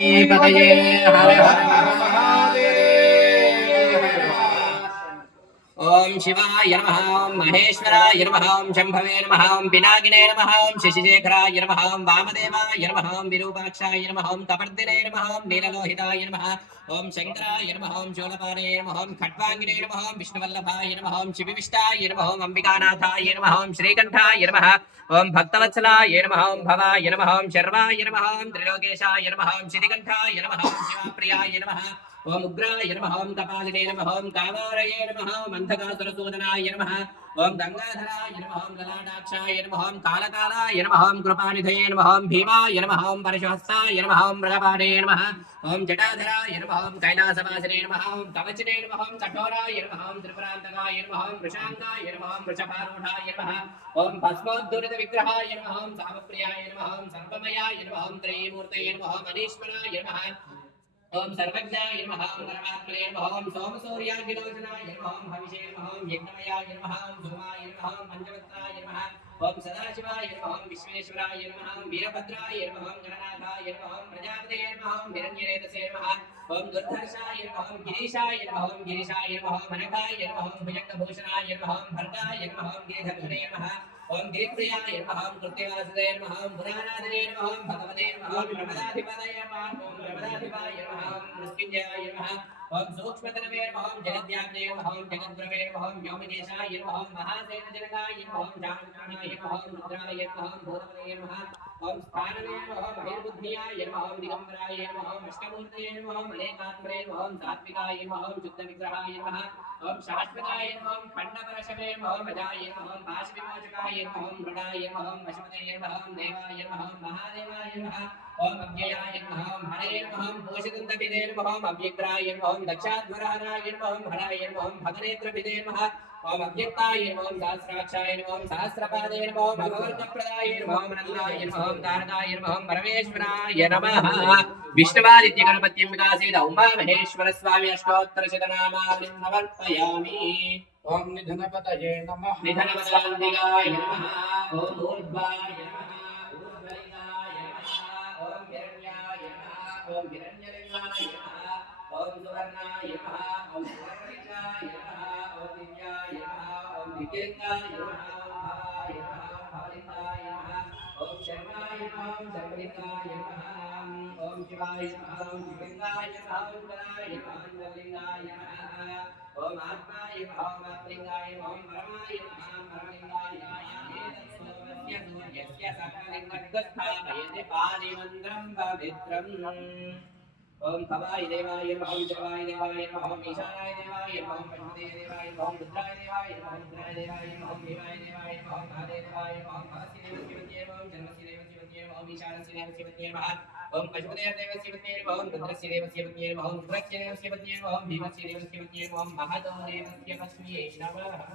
पतये हर हर महादेव। ओम शिवाय नमः, ओम महेश्वराय नमः, ओम शंभवे नमः, ओम पिनाकिने नमः, ओम शशिशेखराय नमः, ओम वामदेवाय नमः, ओम विरूपाक्षाय नमः, ओम कपर्दिने नमः, ओम नीललोहिताय नमः, ओम शंकराय नमः, ओम शूलपाणे नमः, ओम खट्वांगिने नमः, ओम विष्णुवल्लभाय नमः, ओम शिवविष्टाय नमः, ओम अंबिकानाथाय नमः, ओम श्रीकंठाय नमः, ओम भक्तवत्सलाय नमः, ओम भवाय नमः, ओम शर्वाय नमः, ओम त्रिलोकेशाय नमः, ओम श्रीकंठाय नमः, ओम शिवाप्रियाय नमः, ओम उग्राय नमः, ओम कपालिने नमः, ओम कामारये नमः, ओम अंधकासुरसूदनाय नमः, ओम गंगाधराय नमः, ओम ललाटाक्षाय नमः, ओम कालकालाय नमः, ओम कृपानिधये नमः, ओम भीमाय नमः, ओम परशुहस्ताय नमः, ओम मृगपाणे नमः, ओम जटाधराय नमः, ओम कैलासवासिने नमः, ओम कवचिने नमः, ओम कठोराय नमः, ओम त्रिपुरान्तकाय नमः, ओम वृषांगाय नमः, ओम वृषभारूढाय नमः, ओम भस्मोद्धूलित विग्रहाय नमः, ओम सामप्रियाय नमः, ओम सर्वमयाय नमः, ओम त्रयीमूर्तये नमः, ओम अनीश्वराय नमः, ओम सर्वज्ञाय नमः, ओम परमात्मने नमः, ओम सोमसूर्याग्निलोचनाय नमः, ओम हविषे नमः, ओम यज्ञमयाय नमः, ओम धूमाय नमः, ओम पंचवक्त्राय नमः, ओम सदाशिवाय नमः, ओम विश्वेश्वराय नमः, ओम वीरभद्राय नमः, ओम गणनाथाय नमः, ओम प्रजापतये नमः, ओम हिरण्यरेतसे नमः, ओम दुर्धर्षाय नमः, ओम गिरीशाय नमः, ओम गिरीशाय नमः, ओम अनघाय नमः, ओम भुजंगभूषणाय नमः, ओम भर्गाय नमः, ओम गिरिधर्मणे नमः, ओम गिरिप्रियाय नमः, ओम कृत्यवासुदे नमः, ओम पुराणादये नमः, ओम भगवते नमः, ओम प्रमदाधिपतये नमः, ओम प्रमदाधिपाय नमः, ओम मृत्युंजयाय नमः, ओम सूक्ष्मतनवे नमः, ओम जगद्व्याप्ते नमः, ओम जगद्द्रवे नमः, ओम व्योमकेशाय नमः, ओम महासेनजनकाय नमः, ओम जानकानाय नमः, ओम रुद्राय नमः, ओम भूतपतये नमः, ओम स्थानवे नमः, ओम बहिर्बुद्धियाय नमः, ओम दिगंबराय नमः, ओम अष्टमूर्तये नमः, ओम अनेकात्मने नमः, ओम सात्विकाय नमः, ओम शुद्धविग्रहाय नमः, ओम शाश्वताय नमः, ओम खंडपरशवे नमः, ओम अजाय नमः, ओम पाशविमोचकाय नमः, ओम मृडाय नमः, ओम पशुपतये नमः, ओम देवाय नमः, ओम महादेवाय नमः, ओम अव्ययाय नमः, ओम हरये नमः, ओम पोषितन्तपिते नमः, ओम अव्यग्राय नमः, ओम दक्षाध्वरहराय नमः, ओम हराय नमः, ओम भगनेत्रपिते नमः, ओम अव्यक्ताय नमः, ओम सहस्राक्षाय नमः, ओम सहस्रपादे नमः, ओम भगवन्तप्रदाय नमः, ओम नन्दाय नमः, ओम तारकाय नमः, ओम परमेश्वराय नमः। विष्णुवादित्य गणपतिं विकासेद उमा महेश्वर स्वामी अष्टोत्तरशतनामावलिं समर्पयामि। ओम निधनपतये नमः, निधनपदान्तिकाय नमः, ओम ऊर्ध्वाय नमः, ऊर्ध्वलिंगाय नमः, ओम हिरण्याय नमः, ओम हिरण्यलिंगाय नमः, ओम सुवर्णाय नमः, ओम सुवर्णलिंगाय नमः, ओम दिव्याय नमः, ओम दिव्यलिंगाय नमः, ओम भवाय नमः, ओम भवलिंगाय नमः, ओम शर्माय नमः, ओम सर्वलिंगाय नमः, ओम शिवाय नमः, ओम शिवलिंगाय नमः, ओम गणाय नमः, ओम जगलिंगाय नमः, ओम आत्माय नमः, ओम आत्मलिंगाय नमः, ओम परमाय नमः, ओम परमलिंगाय नमः। एतत्सोमस्य सूर्यस्य सकललिङ्गस्थापयति पादिमन्त्रं पवित्रम्। ओम भवाय देवाय नमः, ओम जवाय देवाय नमः, ओम ईशानाय देवाय नमः, ओम पशुपते देवाय नमः, ओम रुद्राय देवाय नमः, ओम रुद्राय देवाय नमः, ओम भीमाय देवाय नमः, ओम महादेव देवाय नमः, ओम भवस्य देव शिवन्ये नमः, ओम जन्मस्य देव शिवन्ये नमः, ओम ईशानस्य देव शिवन्ये नमः, ओम पशुपते देव शिवन्ये नमः, ओम रुद्रस्य देव शिवन्ये नमः, ओम रुद्रस्य देव शिवन्ये नमः, ओम भीमस्य देव शिवन्ये नमः, ओम महतो देवस्य तस्मै नमः।